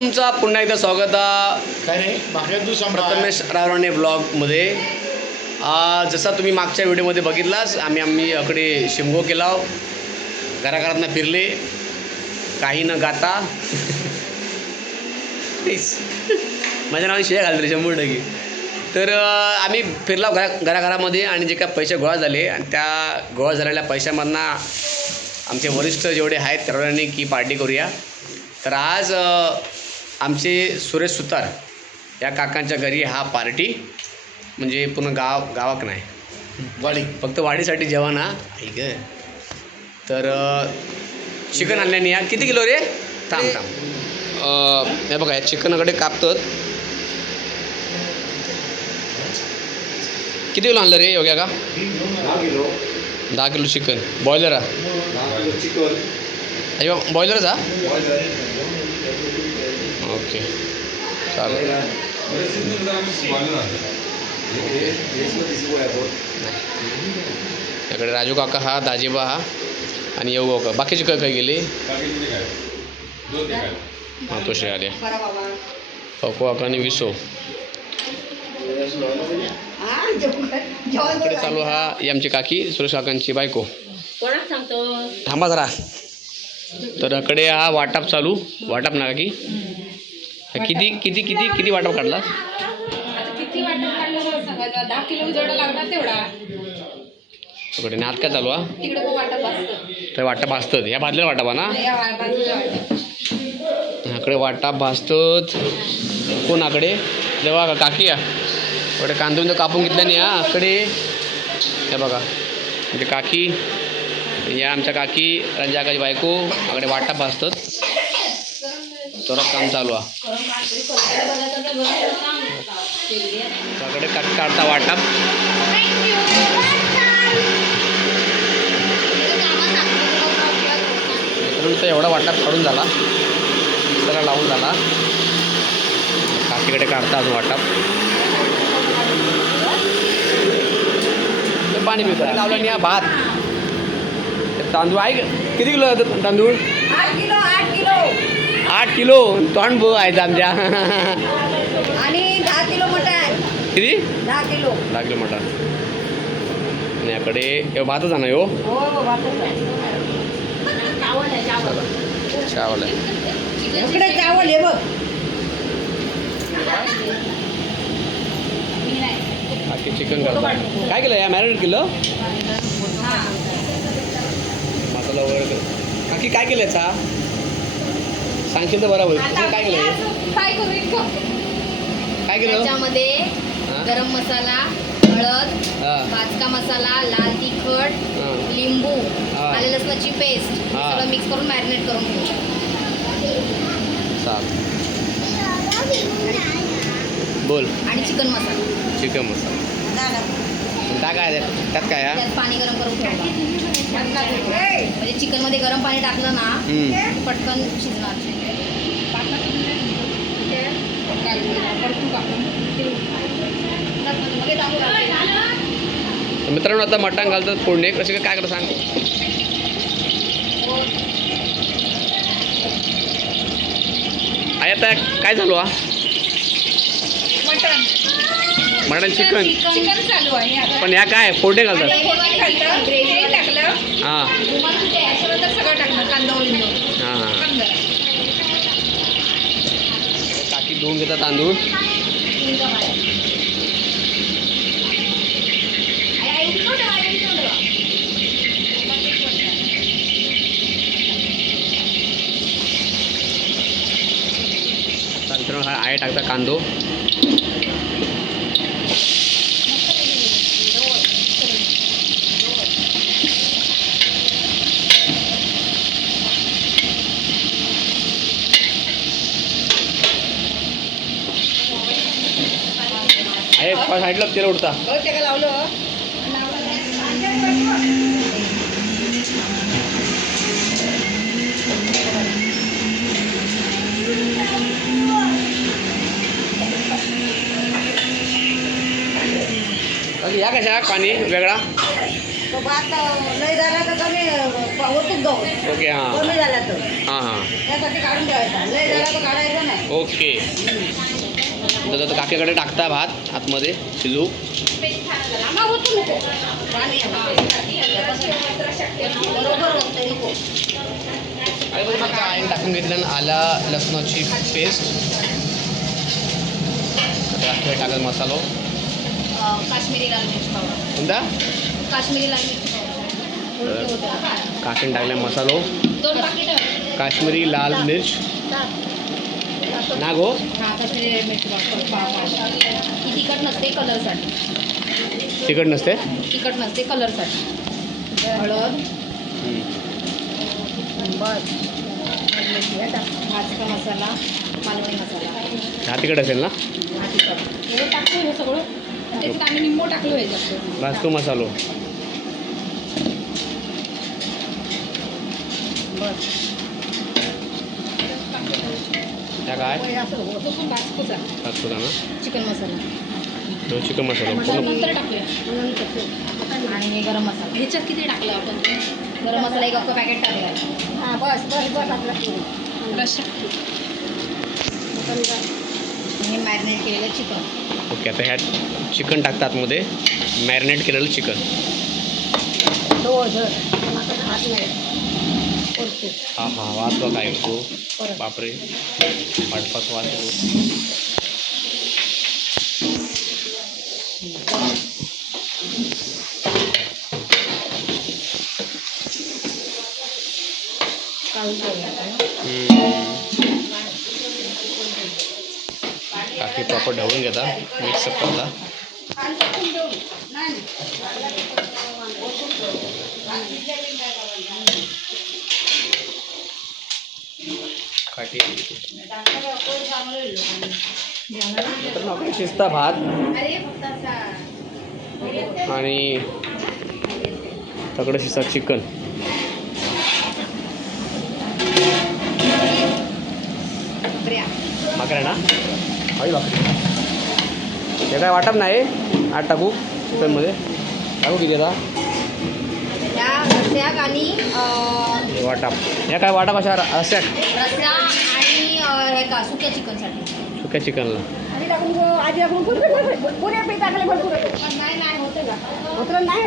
तुमचा पुन्हा एकदा स्वागत प्रथमेश रावराणे ब्लॉगमध्ये। जसा तुम्ही मागच्या व्हिडिओमध्ये बघितलास, आम्ही अकडे शिमगो केला, घराघरातनं फिरले, काही न गाता माझ्या नावाने शिव्या घालते 100%। तर आम्ही फिरला घराघरामध्ये आणि जे काय पैसे गोळा झाले आणि त्या गोळा झालेल्या पैशामधनं आमचे वरिष्ठ जेवढे आहेत ठरवल्याने की पार्टी करूया। तर आज आमचे सुरेश सुतार या काकांच्या घरी हा पार्टी, म्हणजे पूर्ण गावाक नाही, वाडी, फक्त वाडीसाठी जेवण हा ऐक। तर चिकन आणल्याने या किती किलो रे? थांब हे बघा, या चिकनकडे कापतात। किती किलो आणलं रे योग्या का? 10 किलो चिकन। बॉयलर हा? 10 किलो चिकन अयो बॉयलरच हा? ओके चालेल। याकडे राजू काका हा, दाजीबा हा आणि येऊ काका। बाकीचे काय काय गेले? हां तोशे आले, काकू काका आणि विसो इकडे चालू। हा ही आमची काकी, सुरेश काकांची बायको। थांबा जरा। तर इकडे हा वाटप चालू, वाटप ना की किती किती किती किती वाटप काढला? किती वाटप काढलं सांगा? 10 किलो जोडा लागणार तेवढा। इकडे नात काय चालू हा? तिकडे वाटप असतं, तर वाटप असतं या बाजूला वाटप ना, या बाजूला वाटप। इकडे वाटप भासतोच कोण आकडे जेव्हा काकी या इकडे कांदून कापून घेतल्याने हा इकडे हे बघा, म्हणजे काकी या आमच्या काकी रंजाकाची बायको इकडे वाटप भासतात, जोरात काम चालू आहे। त्याकडे काकी काढता वाटप। मित्रांनो एवढा वाटप काढून झाला, त्याला लावून झाला, काकीकडे काढता अजून वाटप। पाणी पिता लावलं आणि हा भात, तांदूळ आहे किती किलो तांदूळ? 8 किलो 8 किलो 8 किलो तोंड बघ आहे आमच्या। आणि 10 किलो मटण। किती? 10 किलो 10 किलो मटण। आणि याकडे भातच आहे ना हो? हो भातच आहे। चावल आहे इकडे, चावल आहे बघ। बाकी चिकन करता काय केलं या? मॅरिनेट केलं मसाला वगैरे। बाकी काय केलं याचा सांगशील तर बरोबर। काय केलं? काय केलं त्याच्यामध्ये? गरम मसाला, हळद, भाजका मसाला, लाल तिखट, लिंबू, आले लसणाची पेस्ट सगळं मिक्स करून मॅरिनेट करून ठेवू। बोल। आणि चिकन मसाला। चिकन मसाला काय त्यात काय? त्यात पाणी गरम करून ठेवलं, म्हणजे चिकन मध्ये गरम पाणी टाकलं ना पटकन शिजणार। मित्रांनो आता मटण घालतात फोडणे, कसे काय करत सांग? आहे आता काय झालो हा? मटण चिकन चालू आहे, पण या काय फोडणे घालतात? तेल टाकलं, हां सगळं टाकलं, कांदा लिंबू। हां काकी धुवून घेतात तांदूळ। मित्रांनो हा आहे टाकता कांदो। आहे साईडला तेल उडता लावलं। या कशा पाणी वेगळा भात लय झाला तर कमी ओतून जाऊ. ओके हां कमी झाला तर हां हां त्यासाठी काढून ठेवायचा. लय झाला तर काढायचा नाही. ओके. तर काकीकडे टाकता भात आतमध्ये शिजू. आईने टाकून घेतलं आला लसणाची पेस्ट. टाकत मसालो काश्मीरी लाल मिर्च पावडर. कोणता? काश्मीरी लाल मिर्च पावडर. काकीने टाकले मसालो 2 पाकिट. काश्मीरी लाल मिर्च ना गो. हा काश्मीरी लाल मिर्च पावडर. ही तिखट नसते, कलरसाठी. तिखट नसते. तिखट नसते, कलरसाठी. हळद. बस. भाजका मसाला, मालवणी मसाला. हा तिखट असेल ना. हा तिखट. हे टाकतो हे सगळं. त्याच्यात आम्ही निंबू टाकलो ह्याच्यात. भाजको मसालो. बस. त्या काय भाजकोचा. भाजको ना. चिकन मसाला. तो चिकन मसाला पूर्ण. नंतर टाकूया. आणि हे गरम मसाला. ह्याच्यात किती टाकलं आपण? गरम मसाला एक अख्खं पॅकेट टाकलं. हां बस बस बस टाकलं. रस्सा. हे मॅरिनेट केलेलं चिकन. ओके. आता ह्यात चिकन टाकतात आतमध्ये. मॅरिनेट केलेलं चिकन. हा हा वास बघा येतो. बापरे वाटपाच वास येतो. काकी प्रॉपर ढवून घेता मिक्सअप करता. काठी शिजता भात आणि तकडे शिजता चिकन. भाकऱ्या ना. हवी भाकरी. हे काय वाटप नाही. आठ टाकू चिकनमध्ये. टाकू किती आता आणि वाटाप. ह्या काय वाटाप अशा रस्स्या रस्सा आणि हे का सुक्या चिकनसाठी. सुक्या चिकनला आधी आपण पुरे पीठ टाकले भरपूर नाही होतं का? होतं नाही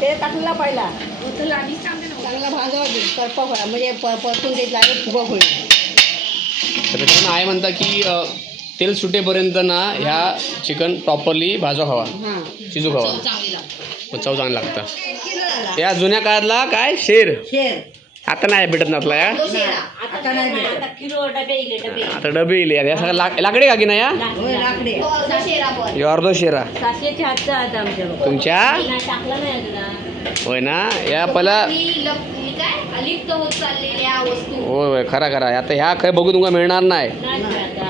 ते टाकलेला पहिला होतं आणि चांगला भाजावा करपक होईल म्हणजे परतून ते लागेल फुगक होईल. तर त्याच्यानं आहे म्हणता की तेल सुटेपर्यंत ना ह्या चिकन प्रॉपरली भाजवा खावा. हां शिजू खावा. चांगली लागते. चव चांगलं लागतं. या जुन्या काळातला काय शेर शेर आता नाही भेटत नसला या. आता नाही भेटत. आता किलो डबे इले डबे आता डबे येईल या सगळं लाकडे का की नाही या. लाकडे यो अर्धो शेरा 700 हातचा आता आमच्याकडे तुमच्या टाकला नाही अजून. होय ना. या पहिला काय अलिप्त होत चाललेल्या वस्तू. होय होय खरा खरा. आता ह्या काही बघू तुम्हाला मिळणार नाही. नाही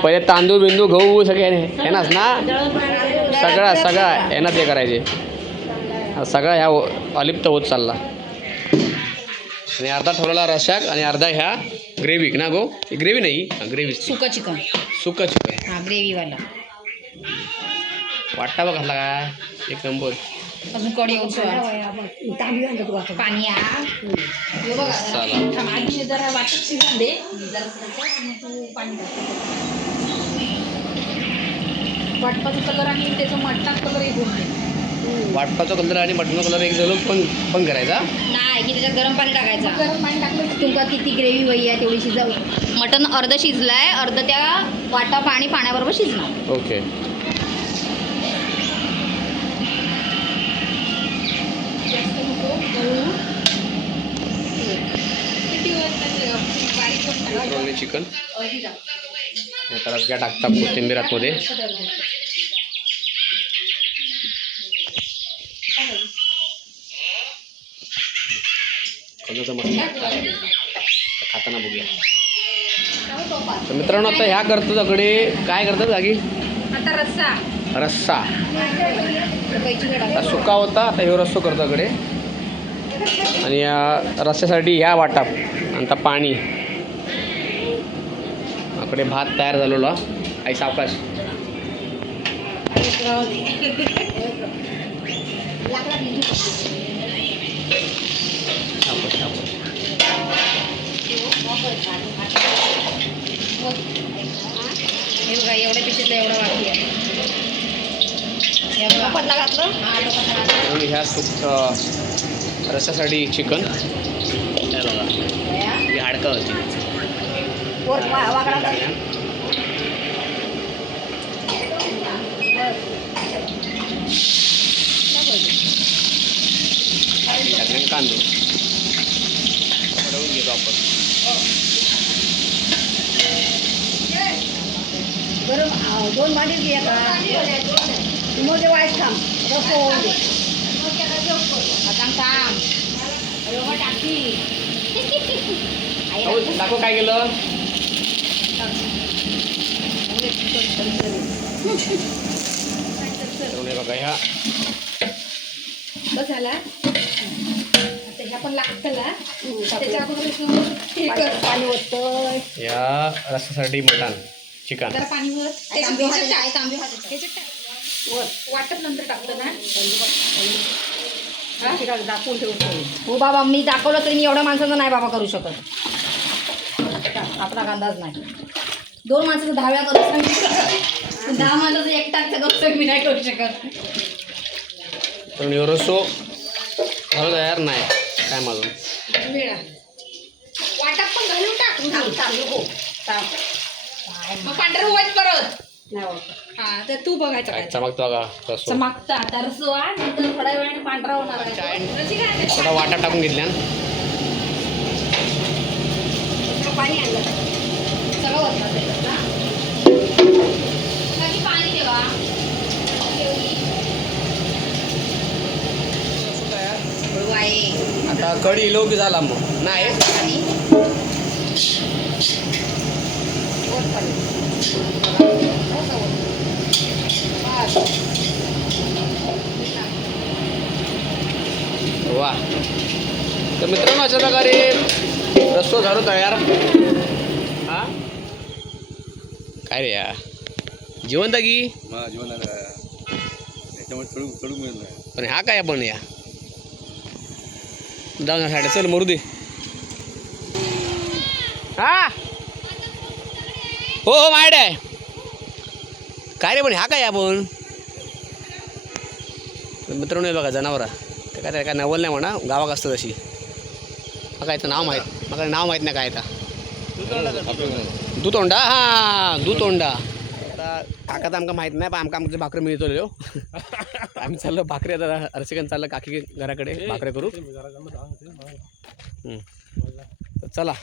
पहिले तांदूळ बिंदू गहू सगळे येणारच ना. सगळा यांना ते करायचे. सगळा ह्या अलिप्त होत चालला. आणि अर्धा ठेवलेला रशाक आणि अर्धा ह्या ग्रेव्ही ना गो. ग्रेव्ही नाही ग्रेव्ही सुकं चिकन. सुक्का चिकन. हा ग्रेव्हीवाला. वाटता बघ घातला का एक नंबर. अजून कढी पाणी जरा वाटत शिजून दे. पाणी वाटपाचा कलर आणि त्याचा मटणाचा कलर एक होऊन दे. वाटपाचा कलर आणि मटणाचा कलर एक झालो पण करायचा नाही की त्याच्यात गरम पाणी टाकायचं. गरम पाणी टाकलं तुमका किती ग्रेव्ही वही आहे तेवढी शिजावी. मटण अर्ध शिजलाय अर्ध त्या वाटा पाणी पाण्याबरोबर शिजणार. ओके. चिकन आता टाकता कोथिंबीर आतमध्ये. खाताना बघूया. तर मित्रांनो आता ह्या करतात सगळे काय करतात जागी. आता रस्सा सुका होता. आता ह्यो रस्सो करतो कडे. आणि या रस्स्यासाठी ह्या वाटाप आणि आता पाणी. आकडे भात तयार झालेला. आई सावकाश. हे बघा एवढ्या पिशवीतलं एवढं बाकी आहे. हे बघा टोपातला घातलं. हा टोपातला घातलं. आणि ह्या रस्स्यासाठी चिकन हे बघा ही हाडकं होती वर वाकडा कर. टाकल्यानं कांदो पडवून घेतो आपण. गरम 2 भांडी घे का मध्ये वाईट काम रस्सा होऊन दे. आता काम एवढं टाकी दाखव काय केलं. तर हे बघा ह्या बस झाला. आता ह्या पण लागतला त्याच्या अगोदर हे कर. पाणी ओततोय. या रस्स्यासाठी मटण चिकन जरा पाणी वर तांबे हाताचे वाटत नंतर टाकतं ना. दाखवून ठेवतो. हो बाबा मी दाखवलं तरी मी एवढ्या माणसांचा नाही बाबा करू शकत. आपला अंदाज नाही. 2 माणसाचं 10 वेळा करू शकत. 10 माणसाचं एकटाच करू शकत मी नाही करू शकत. पण रस्सो झालं तयार नाही काय माझं वेळा वाटप पण घालून टाक. मग पांढरं वाईट परत नाही होत. हा तर तू बघायचं काय काय चमकतो बघा रस्सो. चमकता आता रसवा नंतर थोड्या वेळाने पांढरा होणार आहे. थोडा वाटा टाकून घेतल्या पाणी आणलं. सगळं होतं त्याच्यात ना. बाकी पाणी ठेवा. हळू आहे. आता कढी लोक झाला मग नाही आणि वर पाणी. वा. तर मित्रांनो अशा प्रकारे रस्सो झालो तयार. हा काय रे या जिवंत की पण हा काय आपण या जाऊन साडे चल मरू दे. हा हो हो माहित आहे काय रे पण हा काय आपण मित्रांनो हे बघा जनावरा ते काय नवल नाही म्हणा गावाक असतं तशी. हा काय नाव माहीत मला नाव माहीत नाही काय आता दुतोंडा. हां दुतोंडा. आता काका तर आमका माहीत नाही पण आमचं भाकरी मिळतो. आम्ही चाललो भाकरी आता अर्शिकन चाललं काकी घराकडे भाकरी करू. चला